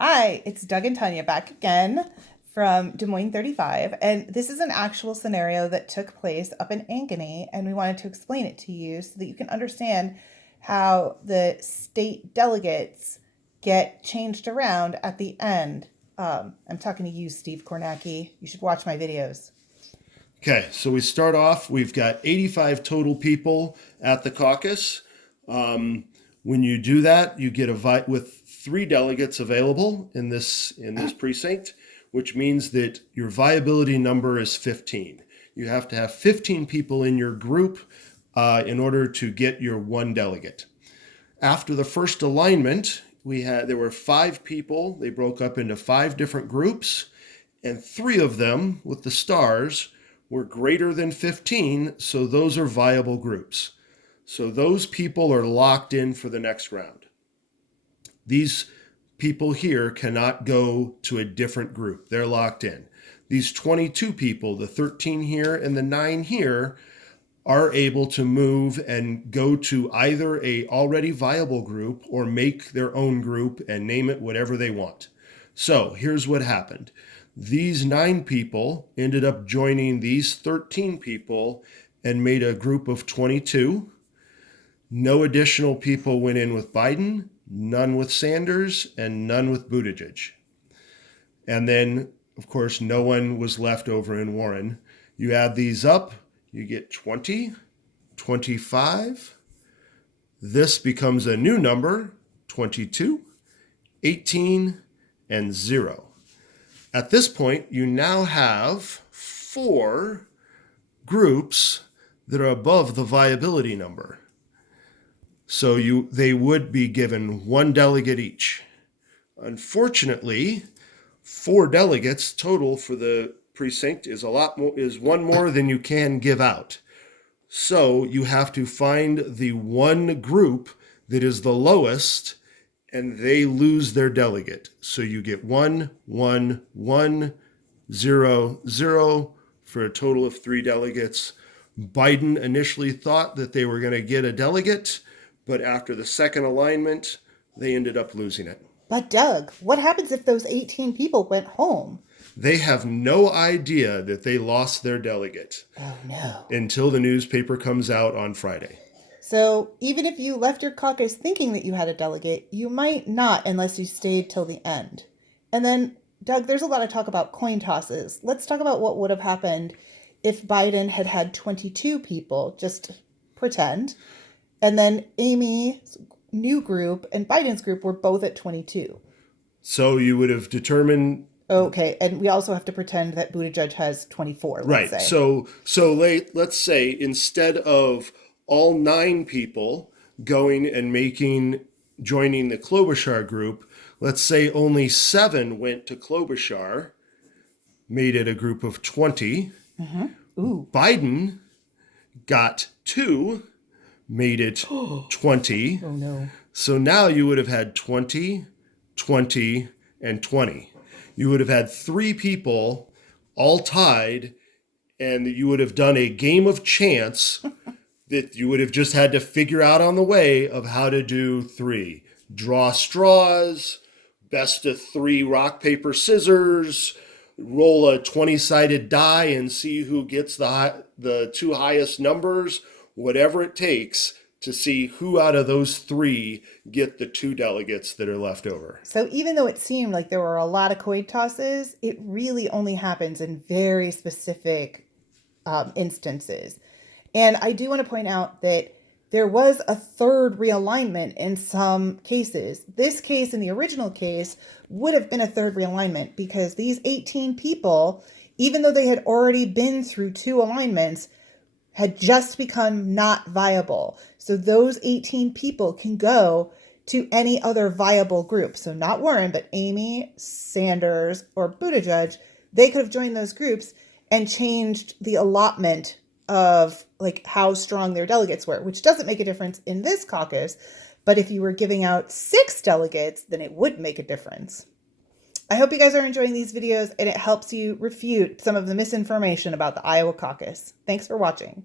Hi, it's Doug and Tanya back again from Des Moines 35. And this is an actual scenario that took place up in Ankeny, and we wanted to explain it to you so that you can understand how the state delegates get changed around at the end. I'm talking to you, Steve Kornacki. You should watch my videos. Okay, so we start off, we've got 85 total people at the caucus. When you do that, you get with 3 delegates available in this precinct, which means that your viability number is 15. You have to have 15 people in your group in order to get your 1 delegate. After the first alignment, there were 5 people. They broke up into 5 different groups, and 3 of them with the stars were greater than 15, so those are viable groups. So those people are locked in for the next round. These people here cannot go to a different group. They're locked in. These 22 people, the 13 here and the 9 here, are able to move and go to either a already viable group or make their own group and name it whatever they want. So here's what happened. These 9 people ended up joining these 13 people and made a group of 22. No additional people went in with Biden, none with Sanders, and none with Buttigieg. And then, of course, no one was left over in Warren. You add these up, you get 20, 25. This becomes a new number, 22, 18, and 0. At this point, you now have 4 groups that are above the viability number. So they would be given 1 delegate each. Unfortunately, 4 delegates total for the precinct is one more than you can give out. So you have to find the 1 group that is the lowest, and they lose their delegate. So you get 1, 1, 1, 0, 0 for a total of 3 delegates. Biden initially thought that they were going to get a delegate, but after the second alignment, they ended up losing it. But Doug, what happens if those 18 people went home? They have no idea that they lost their delegate. Oh no. Until the newspaper comes out on Friday. So even if you left your caucus thinking that you had a delegate, you might not unless you stayed till the end. And then, Doug, there's a lot of talk about coin tosses. Let's talk about what would have happened if Biden had had 22 people, just pretend, and then Amy's new group and Biden's group were both at 22. So you would have determined... Okay, and we also have to pretend that Buttigieg has 24, let's right. say. So let's say instead of all 9 people going and joining the Klobuchar group, let's say only 7 went to Klobuchar, made it a group of 20. Mm-hmm. Ooh. Biden got 2, made it 20. Oh no. So now you would have had 20, 20, and 20. You would have had 3 people all tied, and you would have done a game of chance that you would have just had to figure out on the way of how to do 3. Draw straws, best of 3 rock, paper, scissors, roll a 20-sided die and see who gets the 2 highest numbers, whatever it takes to see who out of those 3 get the 2 delegates that are left over. So even though it seemed like there were a lot of coin tosses, it really only happens in very specific instances. And I do want to point out that there was a 3rd realignment in some cases. This case and the original case would have been a 3rd realignment because these 18 people, even though they had already been through 2 alignments, had just become not viable. So those 18 people can go to any other viable group. So not Warren, but Amy, Sanders, or Buttigieg. They could have joined those groups and changed the allotment of like how strong their delegates were, which doesn't make a difference in this caucus. But if you were giving out 6 delegates, then it would make a difference. I hope you guys are enjoying these videos and it helps you refute some of the misinformation about the Iowa caucus. Thanks for watching.